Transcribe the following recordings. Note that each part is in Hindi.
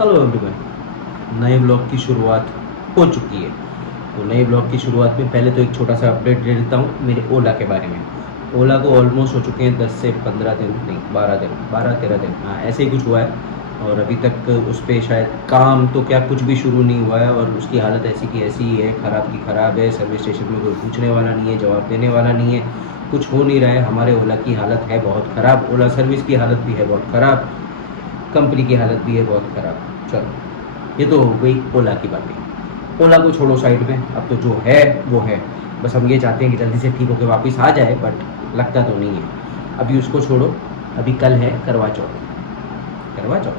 हेलो एवरीवन, नए ब्लॉग की शुरुआत हो चुकी है। तो नए ब्लॉग की शुरुआत में पहले तो एक छोटा सा अपडेट दे देता हूँ मेरे ओला के बारे में। ओला को ऑलमोस्ट हो चुके हैं 10 से 15 दिन, नहीं 12 दिन, 12-13 दिन, हाँ ऐसे ही कुछ हुआ है। और अभी तक उस पर शायद काम तो क्या कुछ भी शुरू नहीं हुआ है, और उसकी हालत ऐसी की ऐसी ही है, ख़राब की ख़राब है। सर्विस स्टेशन में कोई पूछने वाला नहीं है, जवाब देने वाला नहीं है, कुछ हो नहीं रहा है। हमारे ओला की हालत है बहुत ख़राब, ओला सर्विस की हालत भी है बहुत ख़राब, कंपनी की हालत भी है बहुत ख़राब। चलो, ये तो हो गई ओला की बातें। ओला को छोड़ो साइड में, अब तो जो है वो है। बस हम ये चाहते हैं कि जल्दी से ठीक होकर वापस आ जाए, बट लगता तो नहीं है। अभी उसको छोड़ो, अभी कल है करवा चौथ। करवा चौथ,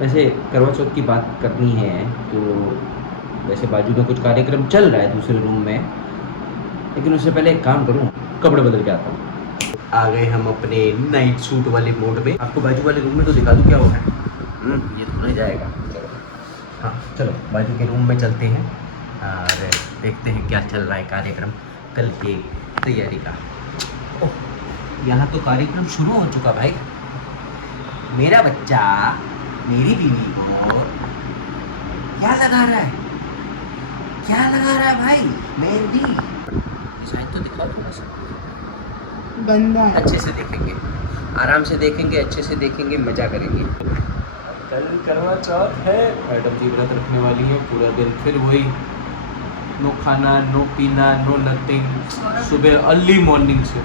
वैसे करवा चौथ की बात करनी है तो वैसे बाजू में कुछ कार्यक्रम चल रहा है दूसरे रूम में, लेकिन उससे पहले एक काम करूँ, कपड़े बदल के आता हूँ। आ गए हम अपने नाइट सूट वाले मोड में। आपको बाजू वाले रूम में तो दिखा दूँ क्या हुआ है। ये तो नहीं जाएगा। चलो, हाँ चलो बाजू के रूम में चलते हैं और देखते हैं क्या चल रहा है कार्यक्रम कल के तैयारी का। ओह, यहाँ तो कार्यक्रम शुरू हो चुका भाई। मेरा बच्चा मेरी बीवी को क्या लगा रहा है, क्या लगा रहा है भाई? मेहंदी। डिजाइन तो दिखाओ थोड़ा सा। गंदा है। अच्छे से देखेंगे, आराम से देखेंगे, अच्छे से देखेंगे, मज़ा करेंगे। कल करवा चौथ है, मैडम जी व्रत रखने वाली है पूरा दिन। फिर वही नो खाना, नो पीना, नो नथिंग। सुबह अर्ली मॉर्निंग से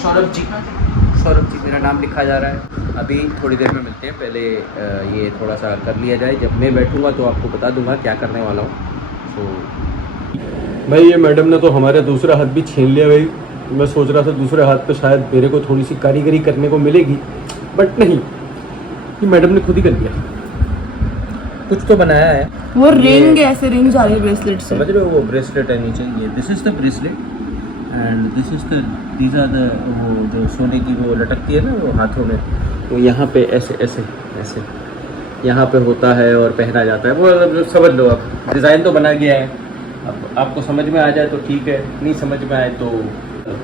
सौरभ जी मेरा नाम लिखा जा रहा है। अभी थोड़ी देर में मिलते हैं, पहले ये थोड़ा सा कर लिया जाए। जब मैं बैठूंगा तो आपको बता दूंगा क्या करने वाला हूँ। तो भाई ये मैडम ने तो हमारे दूसरा हाथ भी छीन लिया भाई। मैं सोच रहा था दूसरे हाथ पे शायद मेरे को थोड़ी सी कारीगरी करने को मिलेगी, बट नहीं, ये मैडम ने खुद ही कर दिया। कुछ तो बनाया है। वो रिंग ऐसे रिंग जा रही है ब्रेसलेट से। समझ रहे हो, वो ब्रेसलेट है नीचे, ये this is the bracelet and this is the these are the, वो जो सोने की वो लटकती है ना वो हाथों में, वो यहाँ पे ऐसे ऐसे ऐसे यहाँ पे होता है और पहना जाता है। वो समझ लो, आप डिज़ाइन तो बना गया है। अब आपको समझ में आ जाए तो ठीक है, नहीं समझ में आए तो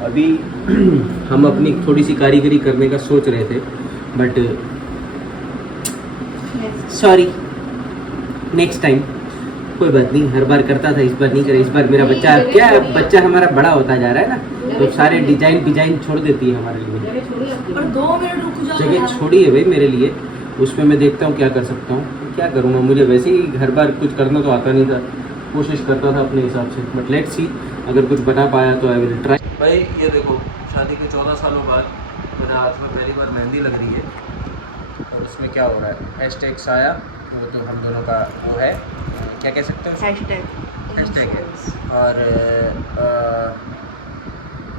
अभी हम अपनी थोड़ी सी कारीगरी करने का सोच रहे थे, बट सॉरी, नेक्स्ट टाइम। कोई बात नहीं, हर बार करता था, इस बार नहीं करे। इस बार मेरा बच्चा क्या, बच्चा हमारा बड़ा होता जा रहा है ना, तो सारे डिजाइन छोड़ देती है हमारे लिए। पर 2 मिनट रुक जाओ। जगह छोड़ी है भाई मेरे लिए, उसमें मैं देखता हूँ क्या कर सकता हूँ। क्या करूँगा, मुझे वैसे ही हर बार कुछ करना तो आता नहीं था, कोशिश करता था अपने हिसाब से, बट लेट्स सी, अगर कुछ बना पाया तो आई विल ट्राई। भाई ये देखो, शादी के 14 सालों बाद मेरे हाथ में पहली बार मेहंदी लग रही है। और उसमें क्या हो रहा है, हैशटैग आया, वो तो हम दोनों का वो है, क्या कह सकते हैं, हैशटैग है। और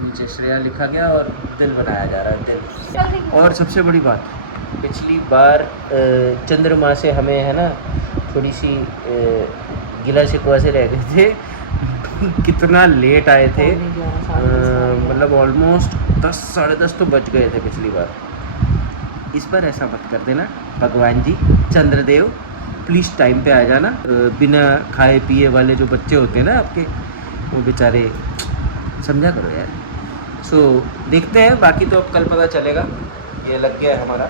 नीचे श्रेया लिखा गया और दिल बनाया जा रहा है, दिल। और सबसे बड़ी बात, पिछली बार चंद्रमा से हमें है ना थोड़ी सी गिला शिकवा से रह गए थे। कितना लेट आए थे, मतलब ऑलमोस्ट 10 साढ़े 10 तो बज गए थे पिछली बार। इस बार ऐसा मत कर देना भगवान जी, चंद्रदेव प्लीज़ टाइम पे आ जाना। बिना खाए पिए वाले जो बच्चे होते हैं ना आपके, वो बेचारे समझा करो यार। सो देखते हैं, बाकी तो अब कल पता चलेगा। ये लग गया है हमारा,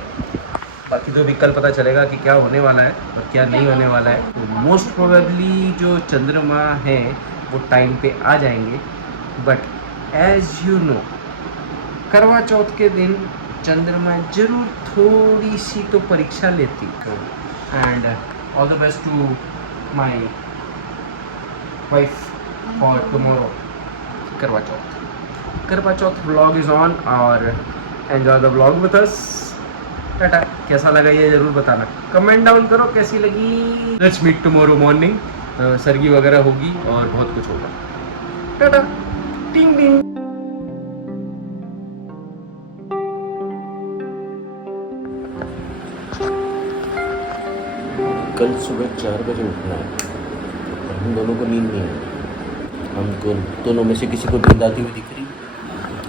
बाकी तो भी कल पता चलेगा कि क्या होने वाला है और क्या नहीं होने वाला है। तो मोस्ट प्रोबेबली जो चंद्रमा है वो टाइम पे आ जाएंगे, बट एज यू नो करवा चौथ के दिन चंद्रमा जरूर थोड़ी सी तो परीक्षा लेती। And all the best to my wife for tomorrow Karva Chauth. Karva Chauth vlog is on और enjoy the vlog with us. Tata. कैसा लगा ये ज़रूर बताना, कमेंट डाउन करो कैसी लगी। लेट्स मीट टुमारो मॉर्निंग, सरगी वगैरह होगी और बहुत कुछ होगा। टाटा। टिंग टिंग। कल सुबह 4 बजे उठना है और हम दोनों को नींद नहीं आई। हमको दोनों में से किसी को नींद आती हुई दिख रही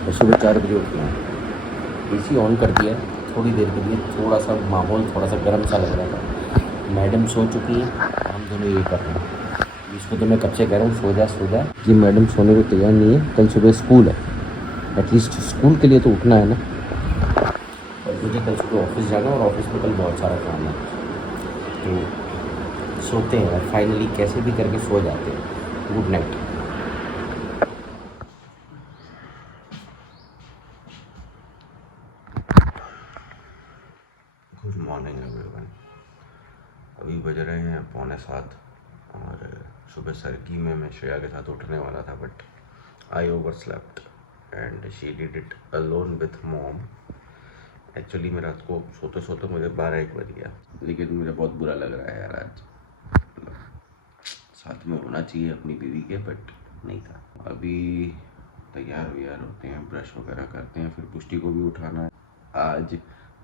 और सुबह 4 बजे उठना है। एसी ऑन कर दिया थोड़ी देर के लिए, थोड़ा सा माहौल थोड़ा सा गर्म सा लग रहा था। मैडम सो चुकी है, हम दोनों ये कर रहे हैं। इसको तो मैं कब से कह रहा हूँ सो जा। ये मैडम सोने को तैयार नहीं है, कल सुबह स्कूल है, एटलीस्ट स्कूल के लिए तो उठना है ना। और मुझे कल सुबह ऑफिस जाना और ऑफिस में कल बहुत सारा काम है, तो सोते हैं फाइनली, कैसे भी करके सो जाते हैं। Good night. Good morning everyone. अभी बज रहे हैं 6:45 और सुबह सरकी में मैं श्रेया के साथ उठने वाला था, but I over slept and she did it alone with mom. Actually मैं रात को सोते सोते मुझे 12-1 बज गया, लेकिन मुझे बहुत बुरा लग रहा है यार। आज साथ में होना चाहिए अपनी बीवी के, बट नहीं था। अभी तैयार होते हैं, ब्रश वगैरह करते हैं, फिर पुष्टि को भी उठाना है। आज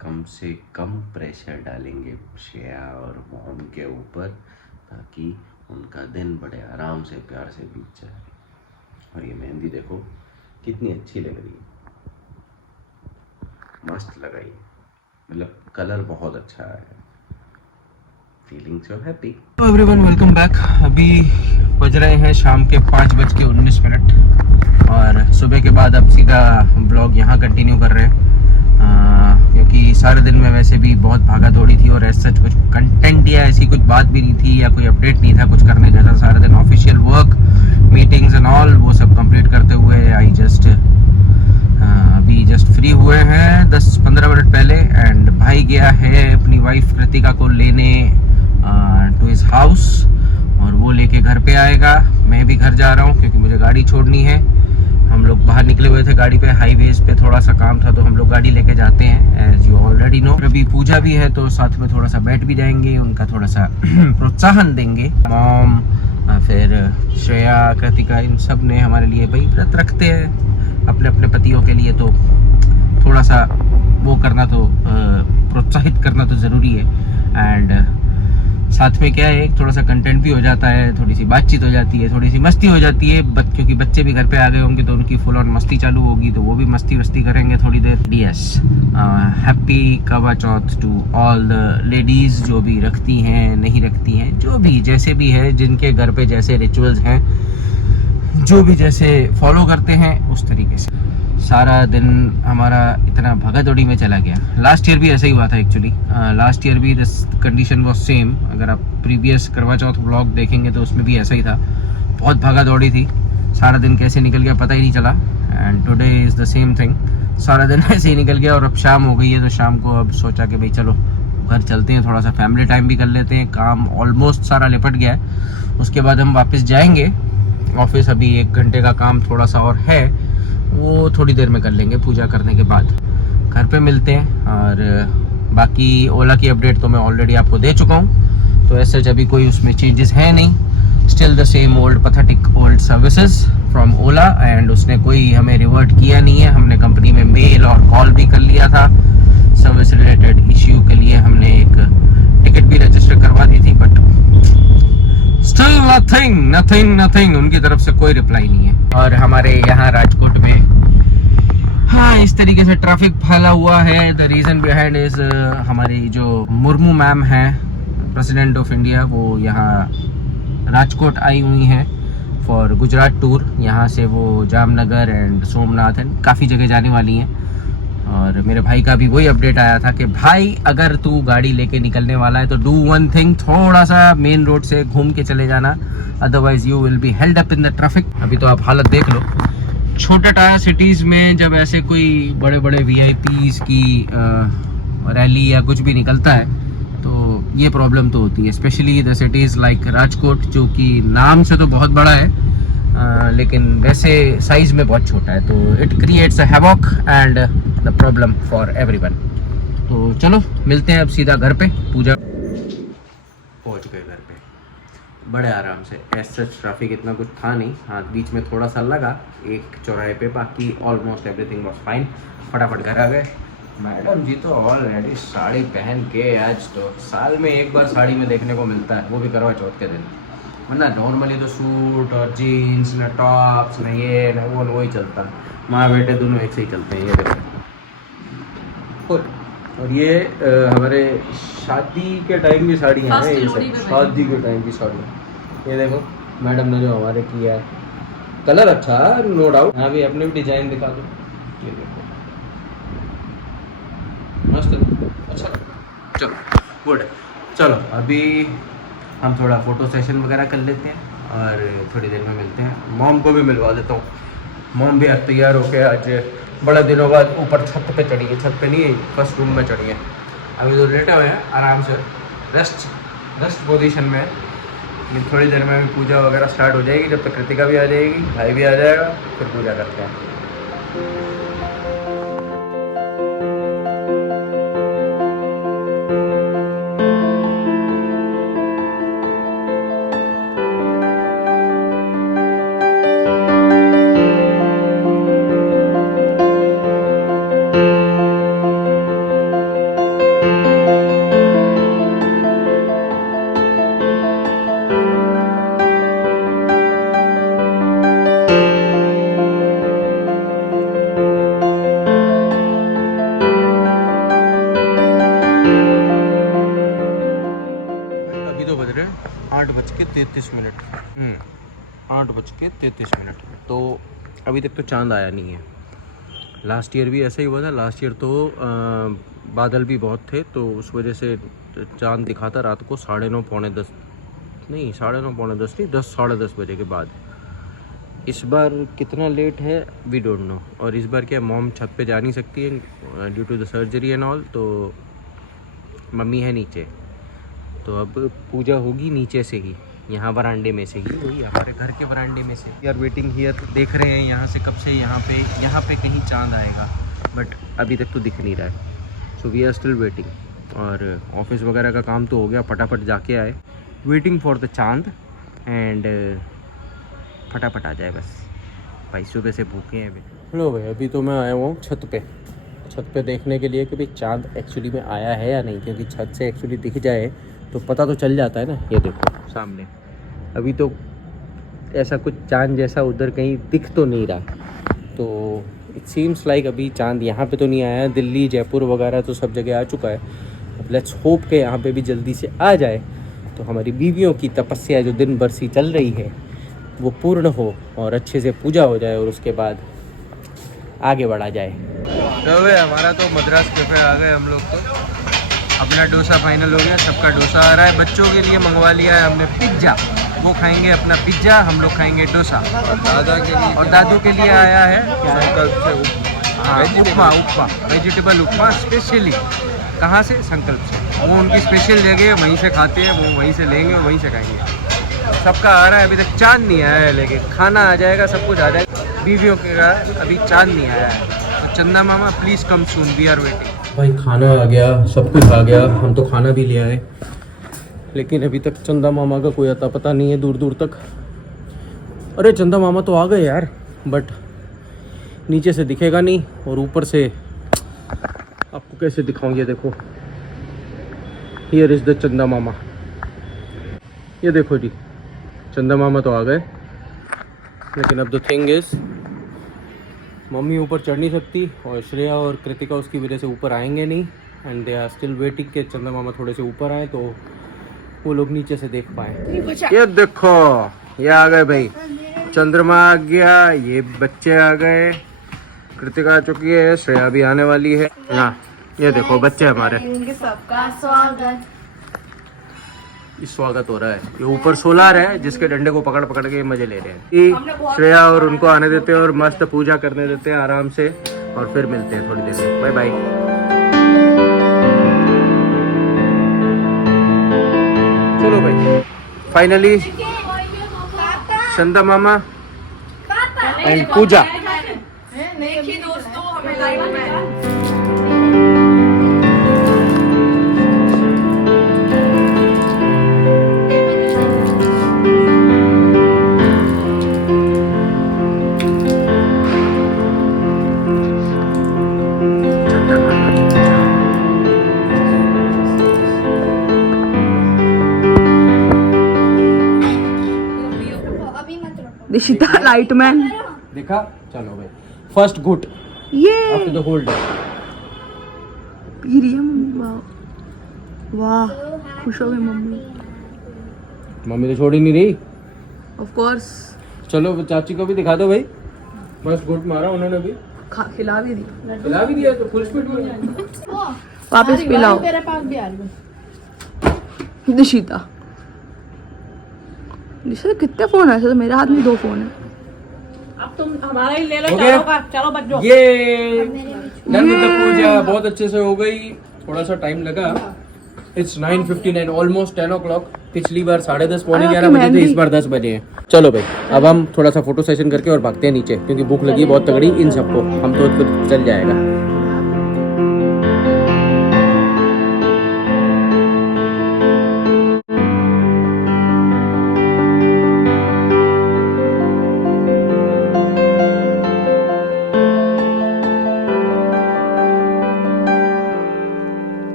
कम से कम प्रेशर डालेंगे श्रेया और मॉम के ऊपर, ताकि उनका दिन बड़े आराम से प्यार से बीत जाए। और ये मेहंदी देखो कितनी अच्छी लग रही है, मस्त लगाई, मतलब कलर बहुत अच्छा है। Feeling so happy. तो एवरीवन वेलकम बैक। अभी बज रहे हैं शाम के 5:19 और सुबह के बाद अब सीधा ब्लॉग यहाँ कंटिन्यू कर रहे हैं, क्योंकि सारे दिन में वैसे भी बहुत भागा दौड़ी थी और ऐसा कुछ कंटेंट या ऐसी कुछ बात भी नहीं थी या कोई अपडेट नहीं था कुछ करने जैसा। सारा दिन official work, meetings and all वो सब कंप्लीट करते हुए आई अभी जस्ट फ्री हुए हैं 10-15 मिनट पहले। एंड भाई गया है अपनी वाइफ कृतिका को लेने टू हिज हाउस, और वो लेके घर पे आएगा। मैं भी घर जा रहा हूँ क्योंकि मुझे गाड़ी छोड़नी है। हम लोग बाहर निकले हुए थे गाड़ी पे, हाईवेज पे थोड़ा सा काम था तो हम लोग गाड़ी लेके जाते हैं, एज यू ऑलरेडी नो। अभी पूजा भी है तो साथ में थोड़ा सा बैठ भी जाएंगे, उनका थोड़ा सा प्रोत्साहन देंगे। मॉम, फिर श्रेया, कृतिका, इन सब ने हमारे लिए भाई व्रत रखते हैं अपने अपने पतियों के लिए, तो थोड़ा सा वो करना तो प्रोत्साहित करना तो ज़रूरी है। एंड साथ में क्या है, थोड़ा सा कंटेंट भी हो जाता है, थोड़ी सी बातचीत हो जाती है, थोड़ी सी मस्ती हो जाती है, क्योंकि बच्चे भी घर पे आ गए होंगे तो उनकी फुल ऑन मस्ती चालू होगी, तो वो भी मस्ती वस्ती करेंगे थोड़ी देर। यस, हैप्पी करवा चौथ टू ऑल द लेडीज़ जो भी रखती हैं, नहीं रखती हैं, जो भी जैसे भी है, जिनके घर पे जैसे रिचुअल्स हैं, जो भी जैसे फॉलो करते हैं उस तरीके से। सारा दिन हमारा इतना भागा-दौड़ी में चला गया। लास्ट ईयर भी ऐसा ही हुआ था एक्चुअली। लास्ट ईयर भी दिस कंडीशन वाज सेम। अगर आप प्रीवियस करवा चौथ व्लॉग देखेंगे तो उसमें भी ऐसा ही था, बहुत भागा-दौड़ी थी, सारा दिन कैसे निकल गया पता ही नहीं चला। And today is the same thing, सारा दिन ऐसे ही निकल गया। और अब शाम हो गई है तो शाम को अब सोचा कि भाई चलो घर चलते हैं, थोड़ा सा फैमिली टाइम भी कर लेते हैं। काम ऑलमोस्ट सारा निपट गया है, उसके बाद हम वापस जाएंगे ऑफिस। अभी 1 घंटे का काम थोड़ा सा और है, वो थोड़ी देर में कर लेंगे पूजा करने के बाद। घर पे मिलते हैं। और बाकी ओला की अपडेट तो मैं ऑलरेडी आपको दे चुका हूँ, तो ऐसे अभी कोई उसमें चेंजेस है नहीं। Still the same old pathetic old services from Ola, and उसने कोई हमें रिवर्ट किया नहीं है। हमने कंपनी में मेल और कॉल भी कर लिया था सर्विस रिलेटेड इश्यू के लिए, हमने एक टिकट भी रजिस्टर करवा दी थी, बट स्टिल नथिंग, उनकी तरफ से कोई रिप्लाई नहीं है। और हमारे यहाँ राजकोट में हाँ इस तरीके से ट्रैफिक फैला हुआ है। द रीज़न बिहाइंड इज हमारी जो मुर्मू मैम है, प्रेसिडेंट ऑफ इंडिया, वो यहाँ राजकोट आई हुई हैं फॉर गुजरात टूर। यहाँ से वो जामनगर एंड सोमनाथ एंड काफ़ी जगह जाने वाली हैं। और मेरे भाई का भी वही अपडेट आया था कि भाई अगर तू गाड़ी लेके निकलने वाला है तो डू वन थिंग, थोड़ा सा मेन रोड से घूम के चले जाना, otherwise you will be held up in the traffic. अभी तो आप हालत देख लो, छोटे टायर सिटीज़ में जब ऐसे कोई बड़े बड़े VIPs की रैली या कुछ भी निकलता है तो ये प्रॉब्लम तो होती है, specially the cities like Rajkot, जो कि नाम से तो बहुत बड़ा है लेकिन वैसे साइज में बहुत छोटा है, तो it creates a havoc and the problem for everyone. तो चलो मिलते हैं अब सीधा घर पे। पूजा पहुंच गए घर पे बड़े आराम से। ऐसा ट्रैफिक इतना कुछ था नहीं, हाँ बीच में थोड़ा सा लगा एक चौराहे पे, बाकी ऑलमोस्ट एवरीथिंग वाज फाइन। फटाफट घर आ गए। मैडम जी तो ऑलरेडी साड़ी पहन के, आज तो साल में एक बार साड़ी में देखने को मिलता है, वो भी करवा चौथ के दिन, वरना नॉर्मली तो सूट और जीन्स, न टॉप्स, न ये न वो, वही चलता है। माँ बेटे दोनों एक से ही चलते हैं। ये देखो, और ये हमारे शादी के टाइम की साड़ियाँ हैं, ये सब शादी के टाइम की साड़ियाँ। ये देखो मैडम ने जो हमारे किया है, कलर अच्छा है नो डाउट। हाँ भी अपने भी डिजाइन दिखा दो। ये देखो मस्त है, अच्छा चलो गुड। चलो अभी हम थोड़ा फ़ोटो सेशन वगैरह कर लेते हैं और थोड़ी देर में मिलते हैं। मॉम को भी मिलवा देता हूँ। मॉम भी आज तैयार होके आज बड़ा दिनों बाद ऊपर छत पे चढ़ी है, छत पे नहीं फर्स्ट रूम में चढ़ी है। अभी तो लेटे हुए हैं आराम से, रेस्ट पोजीशन में है। लेकिन थोड़ी देर में अभी पूजा वगैरह स्टार्ट हो जाएगी। जब तक कृतिका भी आ जाएगी, भाई भी आ जाएगा, फिर पूजा करते हैं। अभी तो बज रहे हैं 8:33। 8:33। तो अभी तक तो चांद आया नहीं है। लास्ट ईयर भी ऐसा ही हुआ था। लास्ट ईयर तो बादल भी बहुत थे, तो उस वजह से चांद दिखा था रात को 9:30 पौने 10 नहीं 9:30 पौने 10 नहीं 10 साढ़े 10 बजे के बाद। इस बार कितना लेट है वी डोंट नो। और इस बार क्या मॉम छत पे जा नहीं सकती है due to the surgery and all, तो मम्मी है नीचे। तो अब पूजा होगी नीचे से ही, यहाँ बरांडे में से ही, वही हमारे घर के बरांडे में से। वी आर वेटिंग हियर, देख रहे हैं यहाँ से कब से यहाँ पे कहीं चांद आएगा, बट अभी तक तो दिख नहीं रहा है। So we are still waiting. और ऑफिस वगैरह का काम तो हो गया, फटाफट जाके आए, waiting for the chand and फटाफट आ जाए बस। भाई सुबह से भूखे हैं अभी। हेलो भाई, अभी तो मैं आया हुआ हूँ छत पे देखने के लिए कि भाई चांद एक्चुअली में आया है या नहीं, क्योंकि छत से एक्चुअली दिख जाए तो पता तो चल जाता है ना। ये देखो सामने, अभी तो ऐसा कुछ चांद जैसा उधर कहीं दिख तो नहीं रहा। तो इट सीम्स लाइक अभी चांद यहाँ पे तो नहीं आया है। दिल्ली, जयपुर वगैरह तो सब जगह आ चुका है। अब लेट्स होप के यहाँ पे भी जल्दी से आ जाए, तो हमारी बीवियों की तपस्या जो दिन भर सी चल रही है वो पूर्ण हो और अच्छे से पूजा हो जाए, और उसके बाद आगे बढ़ा जाए। तो हमारा तो मद्रास कैफे आ गए हम लोग। तो अपना डोसा फाइनल हो गया, सबका डोसा आ रहा है। बच्चों के लिए मंगवा लिया है हमने पिज्ज़ा, वो खाएंगे अपना पिज्ज़ा, हम लोग खाएंगे डोसा। और दादू के लिए आया है संकल्प से उपमा वेजिटेबल उपमा, स्पेशली कहाँ से? संकल्प से। वो उनकी स्पेशल जगह, वहीं से खाते हैं, वो वहीं से लेंगे और वहीं से खाएंगे। सबका आ रहा है, अभी तक चांद नहीं आया है, लेकिन खाना आ जाएगा, सब कुछ आ जाएगा। बीवियों का अभी चांद नहीं आया है। तो चंदा मामा please come soon, we are waiting. भाई खाना आ गया, सब कुछ आ गया, हम तो खाना भी ले आए, लेकिन अभी तक चंदा मामा का कोई अता पता नहीं है दूर दूर तक। अरे चंदा मामा तो आ गए यार, बट नीचे से दिखेगा नहीं, और ऊपर से आपको कैसे दिखाऊं, ये देखो, हियर इज़ द चंदा मामा। ये देखो जी, चंदा मामा तो आ गए, लेकिन अब द थिंग इज़ मम्मी ऊपर चढ़ नहीं सकती, और श्रेया और कृतिका उसकी वजह से ऊपर आएंगे नहीं, and they are still waiting के चंदा मामा थोड़े से ऊपर आए तो वो लोग नीचे से देख पाए। ये देखो, ये आ गए भाई, चंद्रमा आ गया, ये बच्चे आ गए, कृतिका आ चुकी है, श्रेया भी आने वाली है। हाँ ये देखो बच्चे हमारे, सबका स्वागत। स्वागत हो रहा है। ये ऊपर सोलार है जिसके डंडे को पकड़ पकड़ के मजे ले रहे हैं। श्रेया और उनको आने देते हैं और मस्त पूजा करने देते हैं आराम से, और फिर मिलते हैं थोड़ी देर में। Bye bye. चलो भाई, फाइनली चंदा मामा एंड पूजा। देखिए दोस्तों, हमें लाइव में दिशिता लाइट मैन देखा। चलो भाई, फर्स्ट गुट ये आफ्टर द होल डे। पी रही है मम्मी। वाह वाह, खुश हो गई मम्मी। मम्मी तो छोड़ ही नहीं रही। Of course. चलो चाची को भी दिखा दो भाई, फर्स्ट गुट मारा उन्होंने भी, खिला भी दी। खिला भी दिया तो फुल स्पीड में। वापस पिलाओ। तेरे पास भी आ रही हूँ। दिशिता कितने फोन है? तो मेरे हाथ में 2 फोन है। अब तुम हमारा ही ले लो हो गया? चारों का। चलो बच्चों। ये डन विद द पूजा बहुत अच्छे से हो गई, थोड़ा सा टाइम लगा। It's 9:59 almost 10 o'clock। पिछली बार 10:30 पौने 11 बजे थे, इस बार 10 बजे हैं। चलो भाई अब हम थोड़ा सा फोटो सेशन करके और भागते हैं नीचे, क्योंकि भूख लगी बहुत तगड़ी इन सबको। हम तो चल जाएगा।